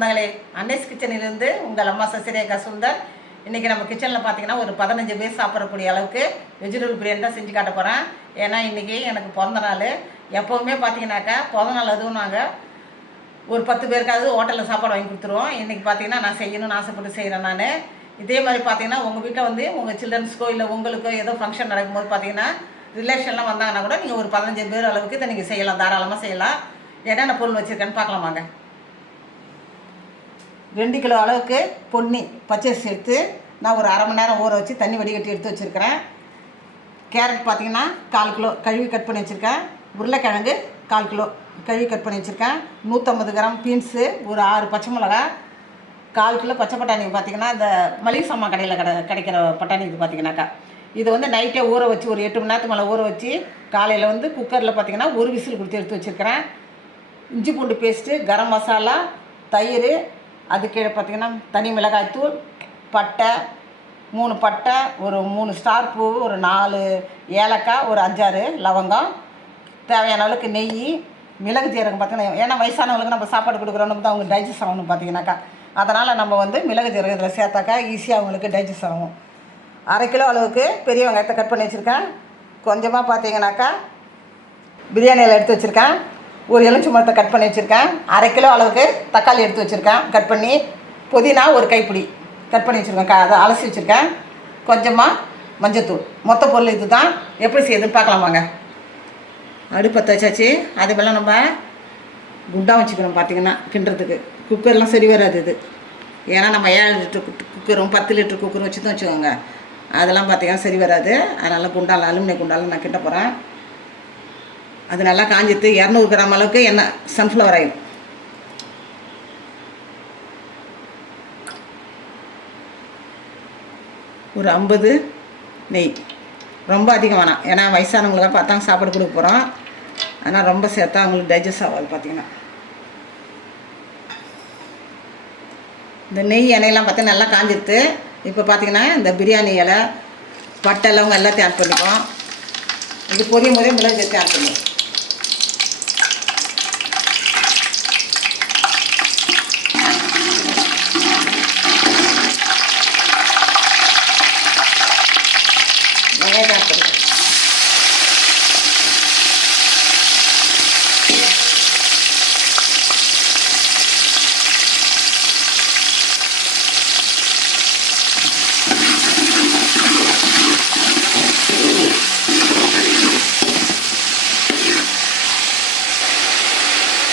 சொந்தங்களே, அன்னைஸ் கிச்சனிலிருந்து உங்கள் அம்மா சசிரேகா சுந்தர். இன்றைக்கி நம்ம கிச்சனில் பார்த்தீங்கன்னா ஒரு 15 பேர் சாப்பிடக்கூடிய அளவுக்கு வெஜிடபிள் பிரியாணி தான் செஞ்சு காட்ட போகிறேன். ஏன்னா இன்றைக்கி எனக்கு பிறந்த நாள். எப்போவுமே பார்த்தீங்கன்னாக்கா பிறந்த நாள் அதுவும் நாங்கள் ஒரு 10 பேருக்காவது ஹோட்டலில் சாப்பாடு வாங்கி கொடுத்துருவோம். இன்றைக்கி பார்த்தீங்கன்னா நான் செய்யணும்னு ஆசைப்பட்டு செய்கிறேன். நான் இதே மாதிரி பார்த்தீங்கன்னா உங்கள் வீட்டில் வந்து உங்கள் சில்ட்ரன்ஸ்க்கோ இல்லை உங்களுக்கோ ஏதோ ஃபங்க்ஷன் நடக்கும்போது பார்த்தீங்கன்னா ரிலேஷன்லாம் வந்தாங்கன்னா கூட நீங்கள் ஒரு 15 பேர் அளவுக்கு இதை நீங்கள் செய்யலாம், தாராளமாக செய்யலாம். என்னென்ன பொருள் வச்சுருக்கேன்னு பார்க்கலாமாங்க. 2 கிலோ அளவுக்கு பொன்னி பச்சரிசி எடுத்து நான் ஒரு அரை மணி நேரம் ஊற வச்சு தண்ணி வடிகட்டி எடுத்து வச்சுருக்கிறேன். கேரட் பார்த்திங்கன்னா 1/4 கிலோ கழுவி கட் பண்ணி வச்சுருக்கேன். உருளைக்கிழங்கு 1/4 கிலோ கழுவி கட் பண்ணி வச்சுருக்கேன். 150 கிராம் பீன்ஸு, ஒரு 6 பச்சை மிளகா, 1/4 கிலோ பச்சை பட்டாணி. பார்த்திங்கன்னா இந்த மளிகை சாமான் கடையில் கிடைக்கிற பட்டாணி. இது பார்த்திங்கனாக்கா இது வந்து நைட்டே ஊற வச்சு ஒரு 8 மணி நேரத்துக்கு மேலே ஊற வச்சு காலையில் வந்து குக்கரில் பார்த்திங்கன்னா ஒரு விசில் கொடுத்து எடுத்து வச்சுருக்கிறேன். இஞ்சி பூண்டு பேஸ்ட்டு, கரம் மசாலா, தயிர், அது கீழே பார்த்திங்கன்னா தனி மிளகாய்த்தூள், பட்டை 3 பட்டை, ஒரு 3 ஸ்டார் பூ, ஒரு 4 ஏலக்காய், ஒரு 5-6 லவங்கம், தேவையான அளவுக்கு நெய், மிளகு ஜீரகம். பார்த்திங்கன்னா ஏன்னா வயசானவங்களுக்கு நம்ம சாப்பாடு கொடுக்குறோன்னு தான் அவங்க டைஜஸ்ட் ஆகணும் பார்த்திங்கனாக்கா. அதனால் நம்ம வந்து மிளகு ஜீரகம் இதில் சேர்த்தாக்கா ஈஸியாக அவங்களுக்கு டைஜஸ்ட் ஆகும். 1/2 கிலோ அளவுக்கு பெரிய வெங்காயத்தை கட் பண்ணி வச்சுருக்கேன். கொஞ்சமாக பார்த்திங்கனாக்கா பிரியாணியில் எடுத்து வச்சுருக்கேன். ஒரு எலுமிச்சை மரத்தை கட் பண்ணி வச்சுருக்கேன். 1/2 கிலோ அளவுக்கு தக்காளி எடுத்து வச்சுருக்கேன் கட் பண்ணி. புதினா ஒரு கைப்பிடி கட் பண்ணி வச்சுருக்கேன், அதை அலசி வச்சுருக்கேன். கொஞ்சமாக மஞ்சத்தூள். மொத்த பொருள் இது தான். எப்படி செய்யுதுன்னு பார்க்கலாமாங்க. அடுப்பத்தை வச்சாச்சு. அது மேலே நம்ம குண்டா வச்சுக்கணும் பார்த்திங்கன்னா கிண்டுறதுக்கு. குக்கர்லாம் சரி வராது இது. ஏன்னா நம்ம 7 லிட்டர் குக்கரும் 10 லிட்டர் குக்கரும் வச்சு தான் வச்சுக்கோங்க. அதெல்லாம் பார்த்திங்கன்னா சரி வராது. அதனால் குண்டால் அலுமினிய குண்டால் நான் கிட்ட போகிறேன். அது நல்லா காஞ்சிட்டு 200 கிராம் அளவுக்கு எண்ணெய் சன்ஃப்ளவர் ஆயில், ஒரு 50 நெய். ரொம்ப அதிகம் வேணாம், ஏன்னா வயசானவங்களுக்காக பார்த்தாங்க சாப்பாடு கொடுக்க போகிறோம். ஆனால் ரொம்ப சேர்த்தா அவங்களுக்கு டைஜஸ்ட் ஆகாது. பார்த்திங்கன்னா இந்த நெய் எண்ணெயெல்லாம் பார்த்தா நல்லா காஞ்சிடுது. இப்போ பார்த்திங்கன்னா இந்த பிரியாணி இலை, பட்டை, லவங்கம் எல்லாத்தையும் ஆட் பண்ணிப்போம். இது பொரியும் போதே மிளகு சேர்த்து ஆட் பண்ணுவோம். வெங்காயத்தை ஆட் பண்ணுவோம்.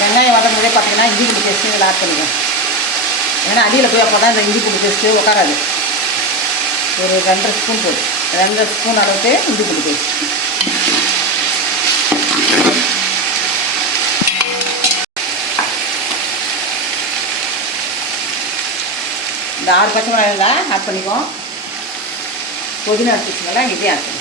வெங்காயம் வதங்கும்போதே பார்த்திங்கன்னா இஞ்சி பூண்டு பேஸ்ட்டு இதில் ஆட் பண்ணிக்கணும். ஏன்னா அடியில் போய் அப்போ தான் இந்த இஞ்சி பூண்டு பேஸ்ட்டு உட்காராது. ஒரு 2.5 ஸ்பூன் போடு, 2 ஸ்பூன் அளவுக்கு இஞ்சி பூண்டு பேஸ்ட். இந்த 6 பச்சை மிளகாய் ஆட் பண்ணிக்குவோம். புதினா எடுத்து வச்சுங்களா, இதையும் ஆட் பண்ணுவோம்.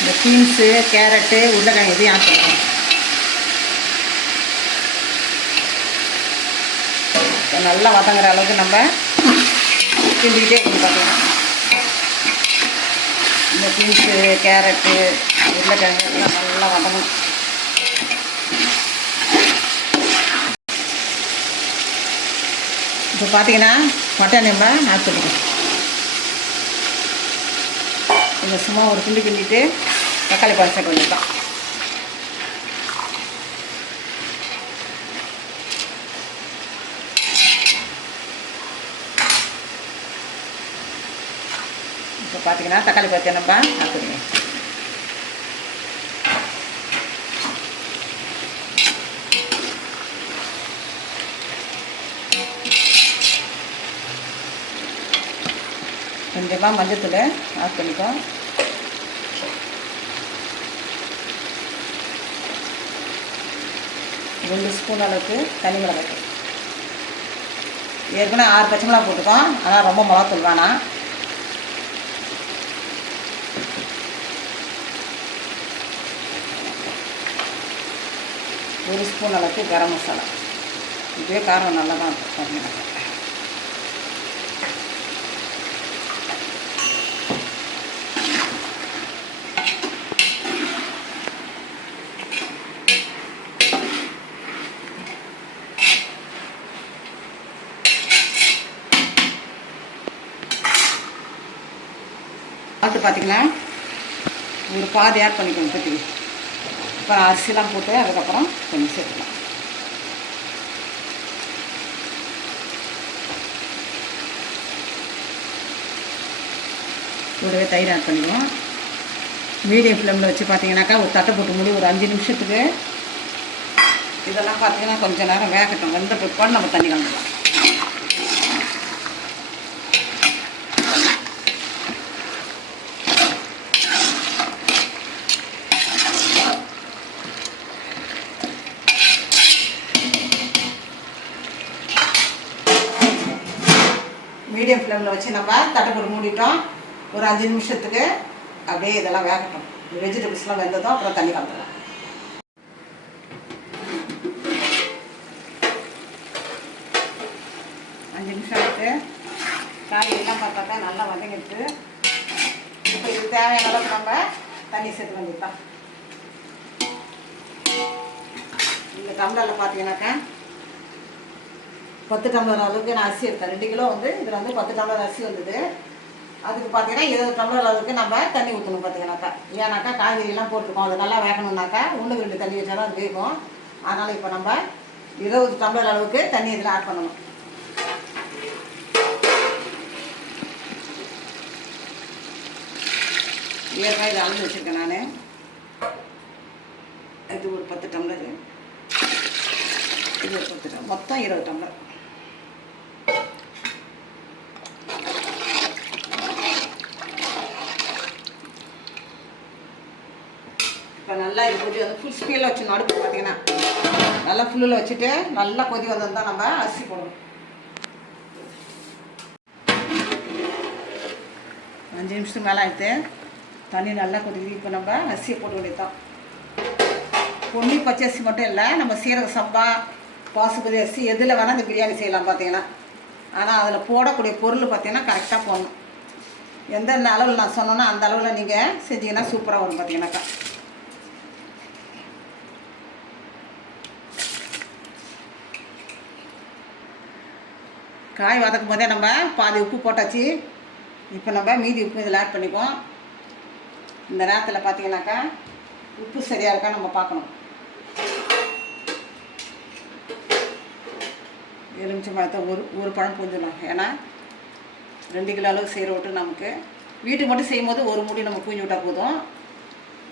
இந்த பீன்ஸு, கேரட்டு, உருளைக்கிழங்கு இதையும் ஆட் பண்ணுவோம். நல்லா வதங்குற அளவுக்கு நம்ம கிண்டிக்கிட்டே பார்க்கலாம். இந்த பீன்ஸு, கேரட்டு, உருளைக்கிழங்கு எல்லாம் நல்லா வதங்கணும். இப்போ பார்த்திங்கன்னா மட்டன் நம்ம ஆட் பண்ணுவோம். இதை சும்மா ஒரு கிண்டிட்டு தக்காளி பழம் சேர்க்க வேண்டியதான். இப்போ பார்த்திங்கன்னா தக்காளி பழத்தை நம்ம ஆக்குறீங்க. கொஞ்சமாக மஞ்சத்தூள் ஆட் பண்ணிப்போம். ரெண்டு ஸ்பூன் அளவுக்கு தனி மிளகாய். ஏற்கனவே 6 பச்சை மிளகா போட்டுக்கோம், ஆனால் ரொம்ப மிளகாத்தூள் வேணாம். 1 ஸ்பூன் அளவுக்கு கரம் மசாலா. இதுவே காரம் நல்லா தான் இருக்கும் பார்த்தீங்கன்னா. அது பார்த்திங்கன்னா ஒரு பாதி ஆட் பண்ணிக்கணும் பற்றி. இப்போ அரிசிலாம் போட்டு அதுக்கப்புறம் கொஞ்சம் சேர்த்துக்கலாம். கூடவே தயிர் ஆட் பண்ணிக்குவோம். மீடியம் ஃப்ளேமில் வச்சு பார்த்தீங்கன்னாக்கா ஒரு தட்டை போட்டு மூடி ஒரு 5 நிமிஷத்துக்கு இதெல்லாம் பார்த்தீங்கன்னா கொஞ்சம் நேரம் வேகட்டும். வெந்த பிற்பாடு நம்ம தண்ணி கலந்துக்கலாம். மீடியம் ஃப்ளேமில் வச்சு நம்ம தட்டை போட்டு மூடிட்டோம். ஒரு 5 நிமிஷத்துக்கு அப்படியே இதெல்லாம் வேகட்டும். வெஜிடபிள்ஸ்லாம் வெந்ததும் அப்புறம் தண்ணி கலந்துடலாம். அஞ்சு நிமிஷம் ஆகிட்டு காய்கறிலாம் பார்த்தாக்கா நல்லா வதங்கிட்டு இப்போ இது தேவையான அளவுக்கு நம்ம தண்ணி சேர்த்து வந்துடலாம். இந்த டம்ளரில் பார்த்தீங்கன்னாக்கா 10 டம்ளர் அளவுக்கு நான் அரிசி எடுத்தேன். 2 கிலோ வந்து இதில் வந்து 10 டம்ளர் அரிசி வந்தது. அதுக்கு பார்த்தீங்கன்னா 20 டம்ளர் அளவுக்கு நம்ம தண்ணி ஊற்றணும் பார்த்தீங்கன்னாக்கா. ஏன்னாக்கா காய்கறிலாம் போட்டிருக்கோம், அது நல்லா வேகணுன்னாக்கா 1-2 தண்ணி வச்சா தான் அது வேகும். அதனால் இப்போ நம்ம 20 டம்ளர் அளவுக்கு தண்ணி இதில் ஆட் பண்ணணும். ஏற்கனவே இது அளந்து வச்சுருக்கேன் நான். இது ஒரு 10 டம்ளர், இது ஒரு 10 டம்ளர், மொத்தம் 20 டம்ளர். இப்போ நல்லா இது கொதி வந்து ஃபுல் ஸ்பீடில் வச்சுக்கணும். அடுப்பு பார்த்தீங்கன்னா நல்லா ஃபுல்லில் வச்சுட்டு நல்லா கொதி வந்தது தான் நம்ம அரிசி போடணும். 5 நிமிஷத்துக்கு மேலே ஆகிடுத்து. தண்ணி நல்லா கொதிக்குது. இப்போ நம்ம அரிசியை போட்டு வேண்டியதுதான். பொன்னி பச்சை அரிசி மட்டும் இல்லை, நம்ம சீரக சம்பா, பாசுபதி அரிசி எதில் வேணால் இந்த பிரியாணி செய்யலாம் பார்த்தீங்கன்னா. ஆனால் அதில் போடக்கூடிய பொருள் பார்த்தீங்கன்னா கரெக்டாக போடணும். எந்தெந்த அளவில் நான் சொன்னோன்னா அந்த அளவில் நீங்கள் செஞ்சீங்கன்னா சூப்பராக வரும் பார்த்தீங்கன்னாக்கா. காய் வதக்கும் போதே நம்ம பாதி உப்பு போட்டாச்சு. இப்போ நம்ம மீதி உப்பு இதில் ஆட் பண்ணிக்குவோம். இந்த நேரத்தில் பார்த்தீங்கன்னாக்கா உப்பு சரியாக இருக்கா நம்ம பார்க்கணும். எலுமிச்சை பழத்தை ஒரு பழம் புரிஞ்சிடலாம். ஏன்னா 2 கிலோ அளவுக்கு செய்கிற விட்டு நமக்கு வீட்டுக்கு மட்டும் செய்யும் போது ஒரு மூடி நம்ம பூஞ்சி விட்டால் போதும்.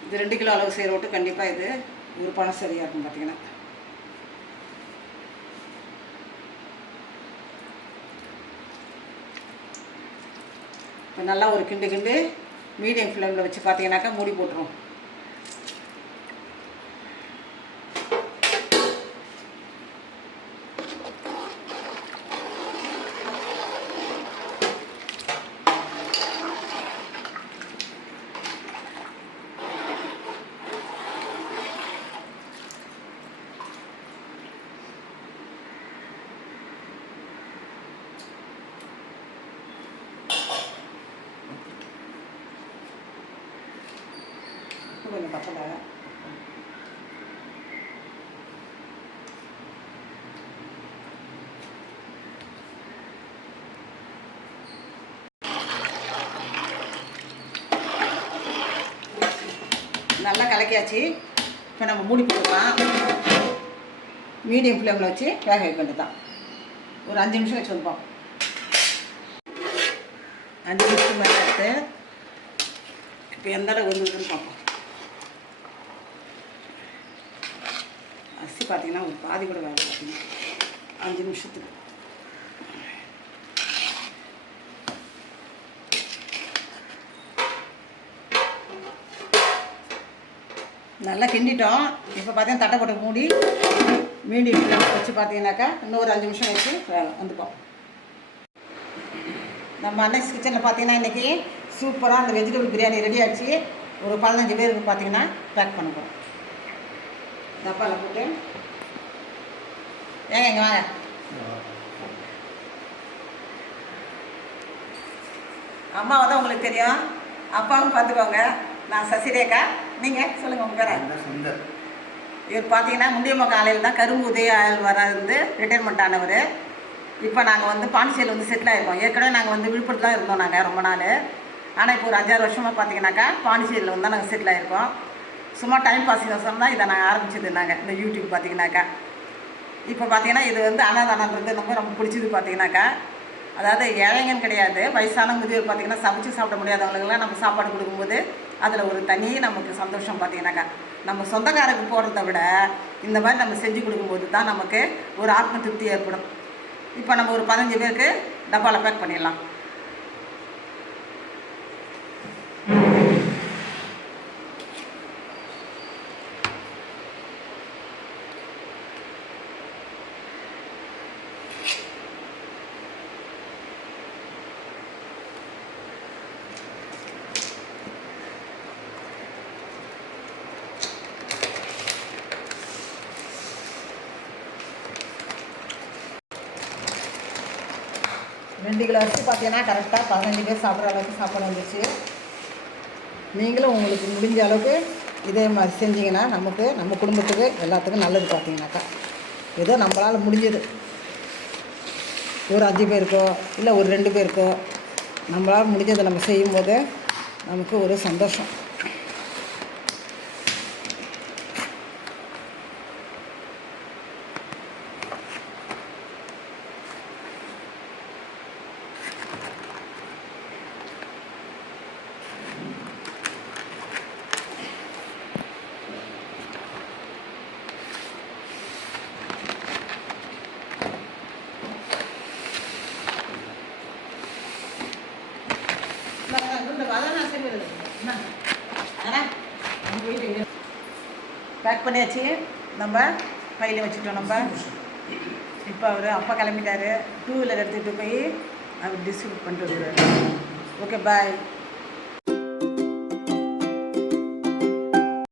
இது 2 கிலோ அளவு செய்கிற விட்டு கண்டிப்பாக இது ஒரு பழம் சரியாக இருக்கும் பார்த்தீங்கன்னா. இப்போ நல்லா ஒரு கிண்டு மீடியம் ஃப்ளேமில் வச்சு பார்த்தீங்கன்னாக்கா மூடி போட்டுருவோம். கொஞ்சம் பக்கத்தில் நல்லா கலக்கியாச்சு. இப்போ நம்ம மூடி போட்டுக்கலாம். மீடியம் ஃப்ளேமில் வச்சு வேக வைக்க வேண்டியது தான். ஒரு 5 நிமிஷம் வச்சு வந்துப்போம். 5 நிமிஷத்துக்கு மேலே எடுத்து இப்போ எந்த அளவு வந்துருக்குன்னு பார்ப்போம். அரிசி பார்த்தீங்கன்னா ஒரு பாதி கூட வேலை பார்த்தீங்கன்னா 5 நிமிஷத்துக்கு. நல்லா கிண்டிட்டோம். இப்போ பார்த்தீங்கன்னா தட்டை போட்டு மூடி மீடியம் ஃப்ளேமில் வச்சு பார்த்தீங்கன்னாக்கா இன்னொரு 5 நிமிஷம் வச்சு வந்துப்போம். நம்ம அன்னைஸ் கிச்சனில் பார்த்தீங்கன்னா இன்றைக்கி சூப்பராக அந்த வெஜிடபிள் பிரியாணி ரெடி ஆகிடுச்சு. ஒரு 15 பேருக்கு பார்த்தீங்கன்னா பேக் பண்ணுவோம். டப்பாவில் போட்டு ஏங்க இங்கே வாங்க. அம்மாவை தான் உங்களுக்கு தெரியும், அப்பாவும் பார்த்துக்கோங்க. நான் சசிரேகா. நீங்கள் சொல்லுங்கள் உங்கள் பேரை. இவர் பார்த்தீங்கன்னா முண்டியம்மா காலையில் தான் கரும்பு உதய வராது ரிட்டைர்மெண்ட் ஆனவர். இப்போ நாங்கள் வந்து பாண்டிச்சேரியில் வந்து செட்டில் ஆகிருக்கோம். ஏற்கனவே நாங்கள் வந்து விழுப்புரத்தில் தான் இருந்தோம் நாங்கள் ரொம்ப நாள். ஆனால் இப்போ ஒரு 5-6 வருஷமாக பார்த்தீங்கன்னாக்கா பாண்டிச்சேரியில் வந்து தான் நாங்கள் செட்டில் ஆகிருக்கோம். சும்மா டைம் பாஸிங் தான் இதை நாங்கள் ஆரம்பிச்சது. நாங்கள் இந்த யூடியூப் பார்த்தீங்கன்னாக்கா இப்போ பார்த்தீங்கன்னா இது வந்து அன்னதானன்றது ரொம்ப பிடிச்சது. பார்த்தீங்கன்னாக்கா அதாவது ஏழைங்கன்னு கிடையாது, வயசான முதியோர் பார்த்தீங்கன்னா சமைச்சு சாப்பிட முடியாதவங்களுக்குலாம் நம்ம சாப்பாடு கொடுக்கும்போது அதில் ஒரு தனி நமக்கு சந்தோஷம். பார்த்தீங்கன்னாக்கா நம்ம சொந்தக்காரருக்கு போகிறத விட இந்த மாதிரி நம்ம செஞ்சு கொடுக்கும்போது தான் நமக்கு ஒரு ஆத்ம திருப்தி ஏற்படும். இப்போ நம்ம ஒரு 15 பேருக்கு டப்பாவில் பேக் பண்ணிடலாம். ரெண்டு கிலோ அரிசி பார்த்தீங்கன்னா கரெக்டாக 15 பேர் சாப்பிட்ற அளவுக்கு சாப்பாடு வந்துச்சு. நீங்களும் உங்களுக்கு முடிஞ்ச அளவுக்கு இதே மாதிரி செஞ்சிங்கன்னா நமக்கு நம்ம குடும்பத்துக்கு எல்லாத்துக்கும் நல்லது. பார்த்தீங்கன்னாக்கா ஏதோ நம்மளால் முடிஞ்சது ஒரு 5 பேருக்கோ இல்லை ஒரு 2 பேருக்கோ நம்மளால் முடிஞ்சதை நம்ம செய்யும்போது நமக்கு ஒரு சந்தோஷம். பேக் பண்ணியாச்சு, நம்ம பையில் வச்சுட்டோம். நம்ம இப்போ அவர் அப்பா கிளம்பிட்டாரு, 2 வீலர் எடுத்துகிட்டு போய் அவர் டிஸ்ட்ரிபியூட் பண்ணிட்டு வருவார். ஓகே, பாய்.